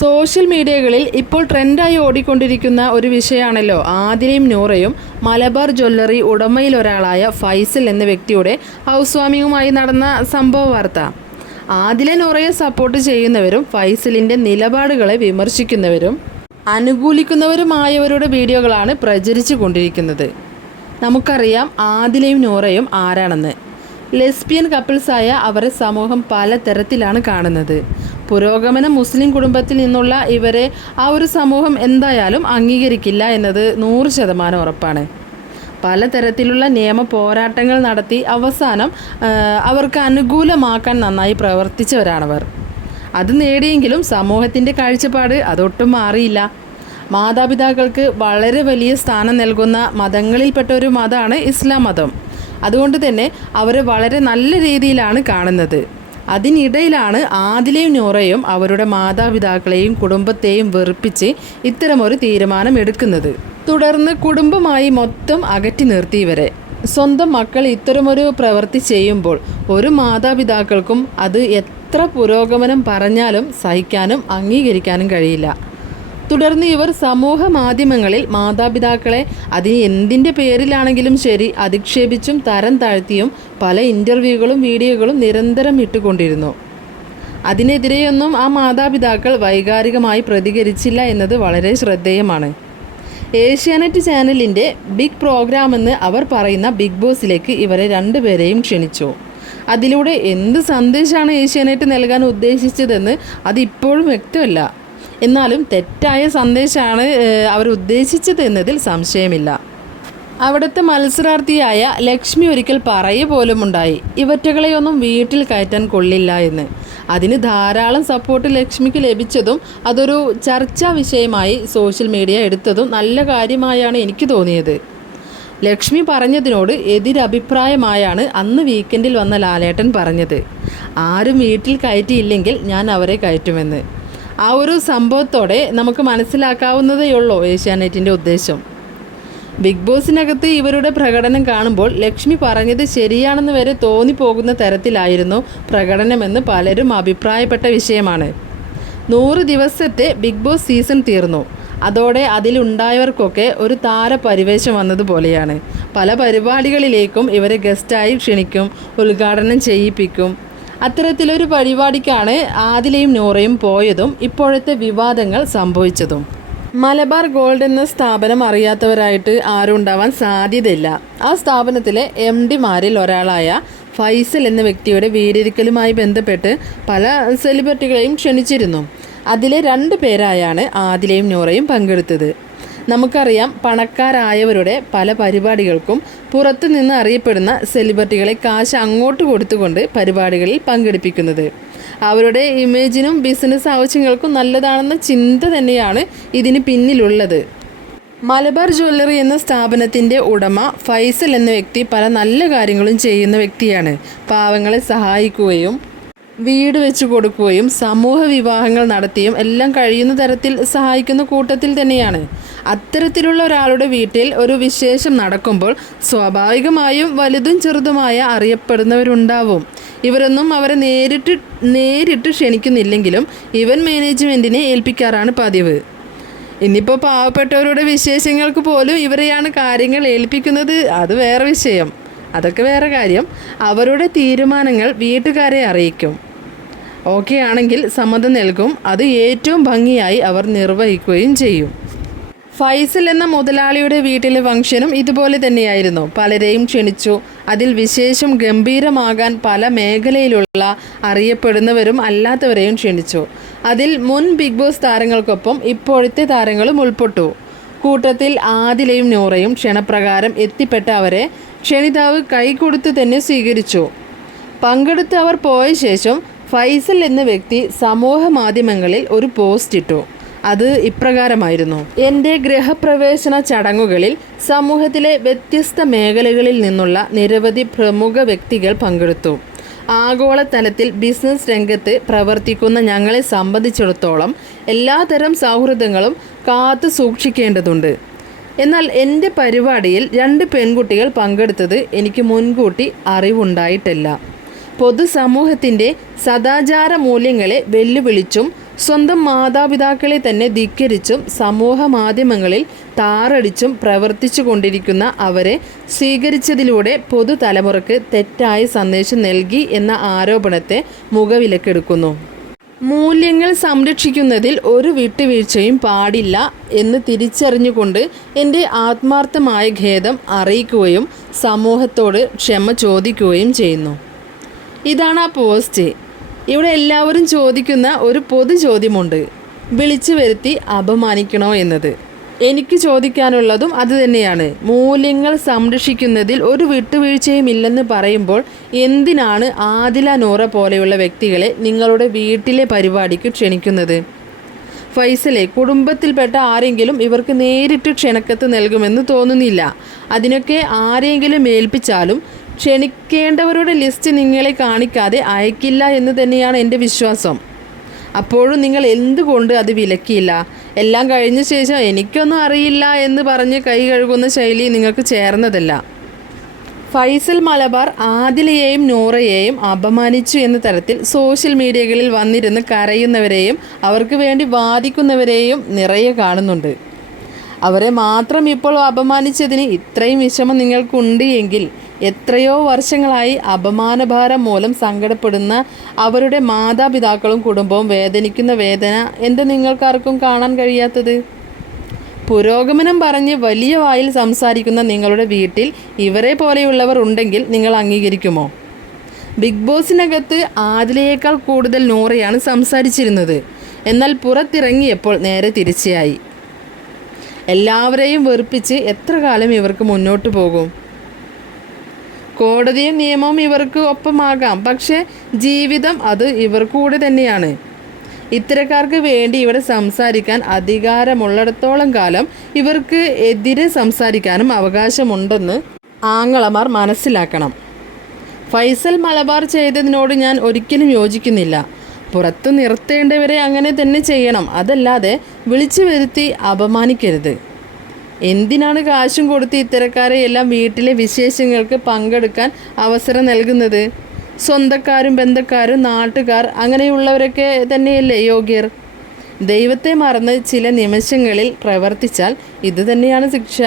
Social മീഡിയകളിൽ ഇപ്പോൾ ട്രെൻഡായി ഓടിക്കൊണ്ടിരിക്കുന്ന ഒരു വിഷയമാണല്ലോ. ആതിരയും നൂറയും മലബാർ ജ്വല്ലറി ഉടമയിൽ ഒരാളായ ഫൈസൽ എന്ന വ്യക്തിയുടെ ഹൗസ് വാമിങ്ങുമായി നടന്ന സംഭവ വാർത്ത. ആദില നൂറയെ സപ്പോർട്ട് ചെയ്യുന്നവരും ഫൈസലിന്റെ നിലപാടുകളെ വിമർശിക്കുന്നവരും അനുകൂലിക്കുന്നവരുമായവരുടെ വീഡിയോകളാണ് പ്രചരിച്ചു കൊണ്ടിരിക്കുന്നത് നമുക്കറിയാം ആദിലയും നൂറയും ആരാണെന്ന്. ലെസ്ബിയൻ കപ്പിൾസായ അവരെ സമൂഹം പലതരത്തിലാണ് കാണുന്നത്. പുരോഗമന മുസ്ലിം കുടുംബത്തിൽ നിന്നുള്ള ഇവരെ ആ ഒരു സമൂഹം എന്തായാലും അംഗീകരിക്കില്ല എന്നത് നൂറ് ശതമാനം ഉറപ്പാണ്. പലതരത്തിലുള്ള നിയമ പോരാട്ടങ്ങൾ നടത്തി അവസാനം അവർക്ക് അനുകൂലമാക്കാൻ നന്നായി പ്രവർത്തിച്ചവരാണവർ. അത് നേടിയെങ്കിലും സമൂഹത്തിന്റെ കാഴ്ചപ്പാട് അതൊട്ടും മാറിയില്ല. മാതാപിതാക്കൾക്ക് വളരെ വലിയ സ്ഥാനം നൽകുന്ന മതങ്ങളിൽപ്പെട്ട ഒരു മതമാണ് ഇസ്ലാം മതം. അതുകൊണ്ട് തന്നെ അവർ വളരെ നല്ല രീതിയിലാണ് കാണുന്നത്. അതിനിടയിലാണ് ആദിലയും നൂറയും അവരുടെ മാതാപിതാക്കളെയും കുടുംബത്തെയും വെറുപ്പിച്ച് ഇത്തരമൊരു തീരുമാനം എടുക്കുന്നത് തുടർന്ന് കുടുംബമായി മൊത്തം അകറ്റി നിർത്തി ഇവരെ. സ്വന്തം മക്കൾ ഇത്തരമൊരു പ്രവൃത്തി ചെയ്യുമ്പോൾ ഒരു മാതാപിതാക്കൾക്കും അത് എത്ര പുരോഗമനം പറഞ്ഞാലും സഹിക്കാനും അംഗീകരിക്കാനും കഴിയില്ല. തുടർന്ന് ഇവർ സമൂഹ മാധ്യമങ്ങളിൽ മാതാപിതാക്കളെ അതിന് എന്തിന്റെ പേരിലാണെങ്കിലും ശരി അധിക്ഷേപിച്ചും തരം താഴ്ത്തിയും പല ഇന്റർവ്യൂകളും വീഡിയോകളും നിരന്തരം ഇട്ടുകൊണ്ടിരുന്നു. അതിനെതിരെയൊന്നും ആ മാതാപിതാക്കൾ വൈകാരികമായി പ്രതികരിച്ചില്ല എന്നത് വളരെ ശ്രദ്ധേയമാണ്. ഏഷ്യാനെറ്റ് ചാനലിന്റെ ബിഗ് പ്രോഗ്രാം എന്ന് അവർ പറയുന്ന ബിഗ് ബോസിലേക്ക് ഇവരെ രണ്ടുപേരെയും ക്ഷണിച്ചു. അതിലൂടെ എന്ത് സന്ദേശമാണ് ഏഷ്യാനെറ്റ് നൽകാൻ ഉദ്ദേശിച്ചതെന്ന് അതിപ്പോഴും വ്യക്തമല്ല. എന്നാലും തെറ്റായ സന്ദേശമാണ് അവർ ഉദ്ദേശിച്ചത് എന്നതിൽ സംശയമില്ല. അവിടുത്തെ മത്സരാർത്ഥിയായ ലക്ഷ്മി ഒരിക്കൽ പറയ പോലും ഉണ്ടായി. ഇവറ്റകളെയൊന്നും വീട്ടിൽ കയറ്റാൻ കൊള്ളില്ല എന്ന്. അതിന് ധാരാളം സപ്പോർട്ട് ലക്ഷ്മിക്ക് ലഭിച്ചതും അതൊരു ചർച്ചാ വിഷയമായി സോഷ്യൽ മീഡിയ എടുത്തതും നല്ല കാര്യമായാണ് എനിക്ക് തോന്നിയത്. ലക്ഷ്മി പറഞ്ഞതിനോട് എതിരഭിപ്രായമായാണ് അന്ന് വീക്കെൻഡിൽ വന്ന ലാലേട്ടൻ പറഞ്ഞത്. ആരും വീട്ടിൽ കയറ്റിയില്ലെങ്കിൽ ഞാൻ അവരെ കയറ്റുമെന്ന്. ആ ഒരു സംഭവത്തോടെ നമുക്ക് മനസ്സിലാക്കാവുന്നതേ ഉള്ളൂ ഏഷ്യാനെറ്റിന്റെ ഉദ്ദേശം. ബിഗ് ബോസിനകത്ത് ഇവരുടെ പ്രകടനം കാണുമ്പോൾ ലക്ഷ്മി പറഞ്ഞത് ശരിയാണെന്ന് വരെ തോന്നിപ്പോകുന്ന തരത്തിലായിരുന്നു പ്രകടനമെന്ന് പലരും അഭിപ്രായപ്പെട്ട വിഷയമാണ്. നൂറ് ദിവസത്തെ ബിഗ് ബോസ് സീസൺ തീർന്നു. അതോടെ അതിലുണ്ടായവർക്കൊക്കെ ഒരു താരപരിവേശം വന്നതുപോലെയാണ് പല പരിപാടികളിലേക്കും ഇവരെ ഗസ്റ്റായി ക്ഷണിക്കും ഉദ്ഘാടനം ചെയ്യിപ്പിക്കും. അത്തരത്തിലൊരു പരിപാടിക്കാണ് ആദിലയും നൂറയും പോയതും ഇപ്പോഴത്തെ വിവാദങ്ങൾ സംഭവിച്ചതും. മലബാർ ഗോൾഡ് എന്ന സ്ഥാപനം അറിയാത്തവരായിട്ട് ആരും ഉണ്ടാവാൻ സാധ്യതയില്ല. ആ സ്ഥാപനത്തിലെ എം ഡിമാരിൽ ഒരാളായ ഫൈസൽ എന്ന വ്യക്തിയുടെ വീടിരിക്കലുമായി ബന്ധപ്പെട്ട് പല സെലിബ്രിറ്റികളെയും ക്ഷണിച്ചിരുന്നു. അതിലെ രണ്ട് പേരായാണ് ആദിലയും നൂറയും പങ്കെടുത്തത്. നമുക്കറിയാം പണക്കാരായവരുടെ പല പരിപാടികൾക്കും പുറത്തു നിന്ന് അറിയപ്പെടുന്ന സെലിബ്രിറ്റികളെ കാശ് അങ്ങോട്ട് കൊടുത്തുകൊണ്ട് പരിപാടികളിൽ പങ്കെടുപ്പിക്കുന്നത്. അവരുടെ ഇമേജിനും ബിസിനസ് ആവശ്യങ്ങൾക്കും നല്ലതാണെന്ന ചിന്ത തന്നെയാണ് ഇതിന് പിന്നിലുള്ളത്. മലബാർ ജ്വല്ലറി എന്ന സ്ഥാപനത്തിന്റെ ഉടമ ഫൈസൽ എന്ന വ്യക്തി പല നല്ല കാര്യങ്ങളും ചെയ്യുന്ന വ്യക്തിയാണ്. പാവങ്ങളെ സഹായിക്കുകയും വീട് വെച്ച് കൊടുക്കുകയും സമൂഹ വിവാഹങ്ങൾ നടത്തിയും എല്ലാം കഴിയുന്ന തരത്തിൽ സഹായിക്കുന്ന കൂട്ടത്തിൽ തന്നെയാണ്. അത്തരത്തിലുള്ള ഒരാളുടെ വീട്ടിൽ ഒരു വിശേഷം നടക്കുമ്പോൾ സ്വാഭാവികമായും വലുതും ചെറുതുമായ അറിയപ്പെടുന്നവരുണ്ടാവും. ഇവരൊന്നും അവരെ നേരിട്ട് നേരിട്ട് ക്ഷണിക്കുന്നില്ലെങ്കിലും ഇവൻ മാനേജ്മെന്റിനെ ഏൽപ്പിക്കാറാണ് പതിവ്. ഇന്നിപ്പോൾ പാവപ്പെട്ടവരുടെ വിശേഷങ്ങൾക്ക് പോലും ഇവരെയാണ് കാര്യങ്ങൾ ഏൽപ്പിക്കുന്നത് അത് വേറെ വിഷയം. അതൊക്കെ വേറെ കാര്യം. അവരുടെ തീരുമാനങ്ങൾ വീട്ടുകാരെ അറിയിക്കും. ഓക്കെ ആണെങ്കിൽ സമ്മതം നൽകും. അത് ഏറ്റവും ഭംഗിയായി അവർ നിർവഹിക്കുകയും ചെയ്യും. ഫൈസൽ എന്ന മുതലാളിയുടെ വീട്ടിലെ ഫംഗ്ഷനും ഇതുപോലെ തന്നെയായിരുന്നു. പലരെയും ക്ഷണിച്ചു. അതിൽ വിശേഷം ഗംഭീരമാകാൻ പല മേഖലയിലുള്ള അറിയപ്പെടുന്നവരും അല്ലാത്തവരെയും ക്ഷണിച്ചു. അതിൽ മുൻ ബിഗ് ബോസ് താരങ്ങൾക്കൊപ്പം ഇപ്പോഴത്തെ താരങ്ങളും ഉൾപ്പെട്ടു. കൂട്ടത്തിൽ ആദിലയും നൂറയും ക്ഷണപ്രകാരം എത്തിപ്പെട്ട അവരെ ക്ഷണിതാവ് കൈകൊടുത്ത് തന്നെ സ്വീകരിച്ചു. പങ്കെടുത്ത് അവർ പോയ ശേഷം ഫൈസൽ എന്ന വ്യക്തി സമൂഹ മാധ്യമങ്ങളിൽ ഒരു പോസ്റ്റ് ഇട്ടു അത് ഇപ്രകാരമായിരുന്നു. എന്റെ ഗ്രഹപ്രവേശന ചടങ്ങുകളിൽ സമൂഹത്തിലെ വ്യത്യസ്ത മേഖലകളിൽ നിന്നുള്ള നിരവധി പ്രമുഖ വ്യക്തികൾ പങ്കെടുത്തു. ആഗോളതലത്തിൽ ബിസിനസ് രംഗത്ത് പ്രവർത്തിക്കുന്ന ഞങ്ങളെ സംബന്ധിച്ചിടത്തോളം എല്ലാതരം സൗഹൃദങ്ങളും കാത്തു സൂക്ഷിക്കേണ്ടതുണ്ട്. എന്നാൽ എന്റെ പരിപാടിയിൽ രണ്ട് പെൺകുട്ടികൾ പങ്കെടുത്തത് എനിക്ക് മുൻകൂട്ടി അറിവുണ്ടായിട്ടില്ല. പൊതുസമൂഹത്തിന്റെ സദാചാര മൂല്യങ്ങളെ വെല്ലുവിളിച്ചും സ്വന്തം മാതാപിതാക്കളെ തന്നെ ധിക്കരിച്ചും സമൂഹ മാധ്യമങ്ങളിൽ താറടിച്ചും പ്രവർത്തിച്ചു കൊണ്ടിരിക്കുന്ന അവരെ സ്വീകരിച്ചതിലൂടെ പൊതുതലമുറക്ക് തെറ്റായ സന്ദേശം നൽകി എന്ന ആരോപണത്തെ മുഖവിലക്കെടുക്കുന്നു. മൂല്യങ്ങൾ സംരക്ഷിക്കുന്നതിൽ ഒരു വിട്ടുവീഴ്ചയും പാടില്ല എന്ന് തിരിച്ചറിഞ്ഞുകൊണ്ട് എന്റെ ആത്മാർത്ഥമായ ഖേദം അറിയിക്കുകയും സമൂഹത്തോട് ക്ഷമ ചോദിക്കുകയും ചെയ്യുന്നു. ഇതാണ് ആ പോസ്റ്റ്. ഇവിടെ എല്ലാവരും ചോദിക്കുന്ന ഒരു പൊതു ചോദ്യമുണ്ട്. വിളിച്ചു വരുത്തി അപമാനിക്കണോ എന്നത്. എനിക്ക് ചോദിക്കാനുള്ളതും അത് തന്നെയാണ്. മൂല്യങ്ങൾ സംരക്ഷിക്കുന്നതിൽ ഒരു വിട്ടുവീഴ്ചയും ഇല്ലെന്ന് പറയുമ്പോൾ എന്തിനാണ് ആദില നൂറ പോലെയുള്ള വ്യക്തികളെ നിങ്ങളുടെ വീട്ടിലെ പരിപാടിക്ക് ക്ഷണിക്കുന്നത്? ഫൈസലെ കുടുംബത്തിൽപ്പെട്ട ആരെങ്കിലും ഇവർക്ക് നേരിട്ട് ക്ഷണക്കത്ത് നൽകുമെന്ന് തോന്നുന്നില്ല. അതിനൊക്കെ ആരെങ്കിലും ഏൽപ്പിച്ചാലും ക്ഷണിക്കേണ്ടവരുടെ ലിസ്റ്റ് നിങ്ങളെ കാണിക്കാതെ അയക്കില്ല എന്ന് തന്നെയാണ് എന്റെ വിശ്വാസം. അപ്പോഴും നിങ്ങൾ എന്തുകൊണ്ട് അത് വിലക്കിയില്ല? എല്ലാം കഴിഞ്ഞ ശേഷം എനിക്കൊന്നും അറിയില്ല എന്ന് പറഞ്ഞ് കൈ കഴുകുന്ന ശൈലി നിങ്ങൾക്ക് ചേർന്നതല്ല. ഫൈസൽ മലബാർ ആദിലയെയും നൂറയെയും അപമാനിച്ചു എന്ന തരത്തിൽ സോഷ്യൽ മീഡിയകളിൽ വന്നിരുന്ന് കരയുന്നവരെയും അവർക്ക് വേണ്ടി വാദിക്കുന്നവരെയും നിറയെ കാണുന്നുണ്ട്. അവരെ മാത്രം ഇപ്പോൾ അപമാനിച്ചതിന് ഇത്രയും വിഷമം നിങ്ങൾക്കുണ്ട് എങ്കിൽ എത്രയോ വർഷങ്ങളായി അപമാനഭാരം മൂലം സങ്കടപ്പെടുന്ന അവരുടെ മാതാപിതാക്കളും കുടുംബവും വേദനിക്കുന്ന വേദന എന്ത് നിങ്ങൾക്കാർക്കും കാണാൻ കഴിയാത്തത്. പുരോഗമനം പറഞ്ഞ് വലിയ വായിൽ സംസാരിക്കുന്ന നിങ്ങളുടെ വീട്ടിൽ ഇവരെ പോലെയുള്ളവർ ഉണ്ടെങ്കിൽ നിങ്ങൾ അംഗീകരിക്കുമോ? ബിഗ് ബോസിനകത്ത് ആദിലയേക്കാൾ കൂടുതൽ നൂറയാണ് സംസാരിച്ചിരുന്നത്. എന്നാൽ പുറത്തിറങ്ങിയപ്പോൾ നേരെ തിരിച്ചയായി. എല്ലാവരെയും വെറുപ്പിച്ച് എത്ര കാലം ഇവർക്ക് മുന്നോട്ട് പോകും? കോടതിയും നിയമവും ഇവർക്ക് ഒപ്പമാകാം. പക്ഷേ ജീവിതം അത് ഇവർക്കൂടെ തന്നെയാണ്. ഇത്തരക്കാർക്ക് വേണ്ടി ഇവിടെ സംസാരിക്കാൻ അധികാരമുള്ളിടത്തോളം കാലം ഇവർക്ക് എതിരെ സംസാരിക്കാനും അവകാശമുണ്ടെന്ന് ആങ്ങളമാർ മനസ്സിലാക്കണം. ഫൈസൽ മലബാർ ചെയ്തതിനോട് ഞാൻ ഒരിക്കലും യോജിക്കുന്നില്ല. പുറത്തു നിർത്തേണ്ടവരെ അങ്ങനെ തന്നെ ചെയ്യണം. അതല്ലാതെ വിളിച്ചു വരുത്തി അപമാനിക്കരുത്. എന്തിനാണ് കാശും കൊടുത്ത് ഇത്തരക്കാരെ എല്ലാം വീട്ടിലെ വിശേഷങ്ങൾക്ക് പങ്കെടുക്കാൻ അവസരം നൽകുന്നത്? സ്വന്തക്കാരും ബന്ധക്കാരും നാട്ടുകാർ അങ്ങനെയുള്ളവരൊക്കെ തന്നെയല്ലേ യോഗ്യർ? ദൈവത്തെ മറന്ന് ചില നിമിഷങ്ങളിൽ പ്രവർത്തിച്ചാൽ ഇത് തന്നെയാണ് ശിക്ഷ.